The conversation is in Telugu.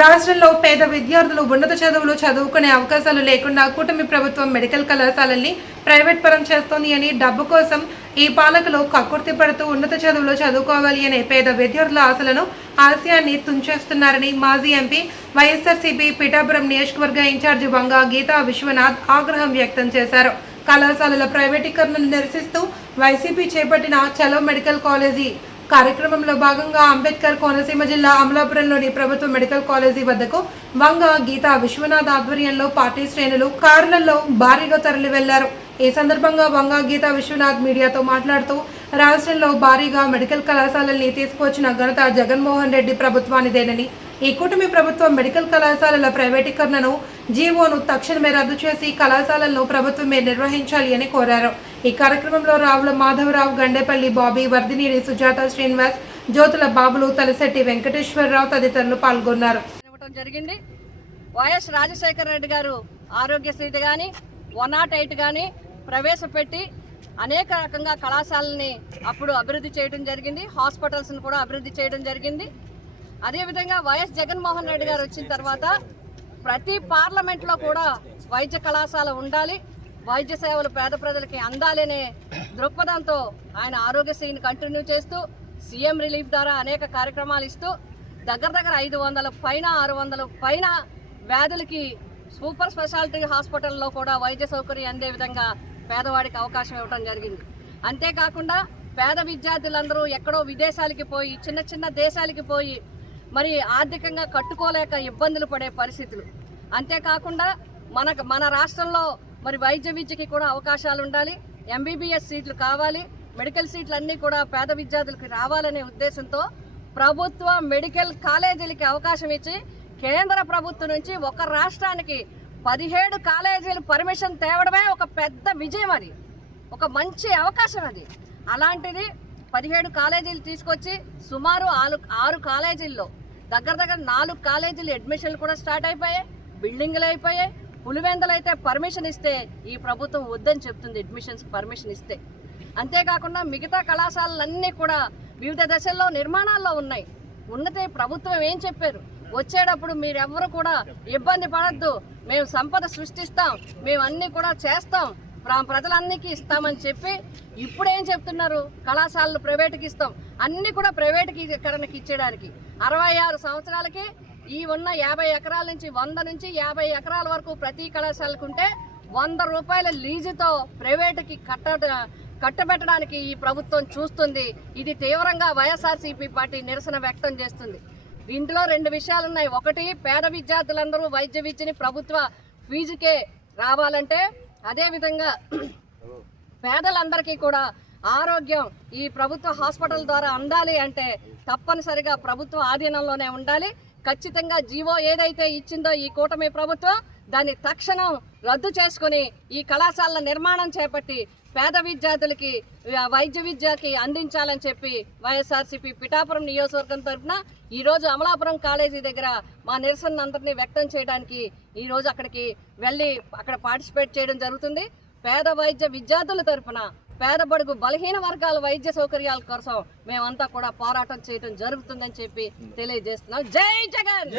రాష్ట్రంలో పేద విద్యార్థులు ఉన్నత చదువులు చదువుకునే అవకాశాలు లేకుండా కూటమి ప్రభుత్వం మెడికల్ కళాశాలల్ని ప్రైవేట్ పరం చేస్తోంది అని డబ్బు కోసం ఈ పాలకులు కక్కుర్తి పడుతూ ఉన్నత చదువులు చదువుకోవాలి అనే పేద విద్యార్థుల ఆశయాన్ని తుంచేస్తున్నారని మాజీ ఎంపీ వైఎస్ఆర్సీపీ పిఠాపురం నియోజకవర్గ ఇన్ఛార్జి వంగ గీతా విశ్వనాథ్ ఆగ్రహం వ్యక్తం చేశారు. కళాశాలల ప్రైవేటీకరణను నిరసిస్తూ వైసీపీ చేపట్టిన చలో మెడికల్ కాలేజీ కార్యక్రమంలో భాగంగా అంబేద్కర్ కోనసీమ జిల్లా అమలాపురంలోని ప్రభుత్వ మెడికల్ కాలేజీ వద్దకు వంగ గీతా విశ్వనాథ్ ఆధ్వర్యంలో పార్టీ శ్రేణులు కార్లలో భారీగా తరలి వెళ్లారు. ఈ సందర్భంగా వంగ గీతా విశ్వనాథ్ మీడియాతో మాట్లాడుతూ రాష్ట్రంలో భారీగా మెడికల్ కళాశాలల్ని తీసుకువచ్చిన ఘనత జగన్మోహన్ రెడ్డి ప్రభుత్వానిదేనని, ఈ కూటమి ప్రభుత్వం మెడికల్ కళాశాలల ప్రైవేటీకరణను జీవోను తక్షణమే రద్దు చేసి కళాశాలలను ప్రభుత్వమే నిర్వహించాలి అని కోరారు. ఈ కార్యక్రమంలో రావుల మాధవరావు, గండేపల్లి బాబీ, వర్ధినేని సుజాత, శ్రీనివాస్, జ్యోతుల బాబులు, తలశెట్టి వెంకటేశ్వరరావు తదితరులు పాల్గొన్నారు. జరిగింది. వైఎస్ రాజశేఖర రెడ్డి గారు ఆరోగ్యశ్రీ కానీ 108 కానీ ప్రవేశపెట్టి అనేక రకంగా కళాశాలని అప్పుడు అభివృద్ధి చేయడం జరిగింది. హాస్పిటల్స్ని కూడా అభివృద్ధి చేయడం జరిగింది. అదేవిధంగా వైఎస్ జగన్మోహన్ రెడ్డి గారు వచ్చిన తర్వాత ప్రతి పార్లమెంట్లో కూడా వైద్య కళాశాల ఉండాలి, వైద్య సేవలు పేద ప్రజలకి అందాలి అనే దృక్పథంతో ఆయన ఆరోగ్యశ్రీని కంటిన్యూ చేస్తూ సీఎం రిలీఫ్ ద్వారా అనేక కార్యక్రమాలు ఇస్తూ దగ్గర 500 పైన 600 పైన వ్యాధులకి సూపర్ స్పెషాలిటీ హాస్పిటల్లో కూడా వైద్య సౌకర్యం అందే విధంగా పేదవాడికి అవకాశం ఇవ్వడం జరిగింది. అంతేకాకుండా పేద విద్యార్థులందరూ ఎక్కడో విదేశాలకి పోయి చిన్న చిన్న దేశాలకి పోయి మరి ఆర్థికంగా కట్టుకోలేక ఇబ్బందులు పడే పరిస్థితులు. అంతేకాకుండా మన రాష్ట్రంలో మరి వైద్య విద్యకి కూడా అవకాశాలు ఉండాలి, ఎంబీబీఎస్ సీట్లు కావాలి, మెడికల్ సీట్లు అన్నీ కూడా పేద విద్యార్థులకి రావాలనే ఉద్దేశంతో ప్రభుత్వ మెడికల్ కాలేజీలకి అవకాశం ఇచ్చి కేంద్ర ప్రభుత్వం నుంచి ఒక రాష్ట్రానికి 17 కాలేజీలు పర్మిషన్ తేవడమే ఒక పెద్ద విజయం. అది ఒక మంచి అవకాశం. అది అలాంటిది 17 కాలేజీలు తీసుకొచ్చి సుమారు 6 కాలేజీల్లో దగ్గర 4 కాలేజీలు అడ్మిషన్లు కూడా స్టార్ట్ అయిపోయాయి, బిల్డింగ్లు అయిపోయాయి. పులివెందులు అయితే పర్మిషన్ ఇస్తే ఈ ప్రభుత్వం వద్దని చెప్తుంది అడ్మిషన్స్ పర్మిషన్ ఇస్తే. అంతేకాకుండా మిగతా కళాశాలలన్నీ కూడా వివిధ దశల్లో నిర్మాణాల్లో ఉన్నాయి. ఉన్నతే ప్రభుత్వం ఏం చెప్పారు, వచ్చేటప్పుడు మీరెవ్వరూ కూడా ఇబ్బంది పడద్దు, మేము సంపద సృష్టిస్తాం, మేము అన్నీ కూడా చేస్తాం, ప్రజలన్నికి ఇస్తామని చెప్పి ఇప్పుడేం చెప్తున్నారు, కళాశాలలు ప్రైవేటుకి ఇస్తాం, అన్నీ కూడా ప్రైవేటుకరణకి ఇచ్చేయడానికి 66 సంవత్సరాలకి ఈ ఉన్న 50 ఎకరాల నుంచి 100 నుంచి 50 ఎకరాల వరకు ప్రతి కళాశాలకు ఉంటే 100 రూపాయల లీజుతో ప్రైవేటుకి కట్టబెట్టడానికి ఈ ప్రభుత్వం చూస్తుంది. ఇది తీవ్రంగా వైఎస్ఆర్సీపీ పార్టీ నిరసన వ్యక్తం చేస్తుంది. దీంట్లో 2 విషయాలు ఉన్నాయి. ఒకటి, పేద విద్యార్థులందరూ వైద్య విద్యని ప్రభుత్వ ఫీజుకే రావాలంటే, అదేవిధంగా పేదలందరికీ కూడా ఆరోగ్యం ఈ ప్రభుత్వ హాస్పిటల్ ద్వారా అందాలి అంటే తప్పనిసరిగా ప్రభుత్వ ఆధీనంలోనే ఉండాలి. ఖచ్చితంగా జీవో ఏదైతే ఇచ్చిందో ఈ కూటమి ప్రభుత్వం దాన్ని తక్షణం రద్దు చేసుకుని ఈ కళాశాలల నిర్మాణం చేపట్టి పేద విద్యార్థులకి వైద్య విద్యకి అందించాలని చెప్పి వైఎస్ఆర్సీపీ పిఠాపురం నియోజకవర్గం తరఫున ఈరోజు అమలాపురం కాలేజీ దగ్గర మా నిరసన అందరినీ వ్యక్తం చేయడానికి ఈరోజు అక్కడికి వెళ్ళి అక్కడ పార్టిసిపేట్ చేయడం జరుగుతుంది. పేద వైద్య విద్యార్థుల తరఫున పేద బడుగు బలహీన వర్గాల వైద్య సౌకర్యాల కోసం మేమంతా కూడా పోరాటం చేయడం జరుగుతుందని చెప్పి తెలియజేస్తున్నాం. జై జగన్.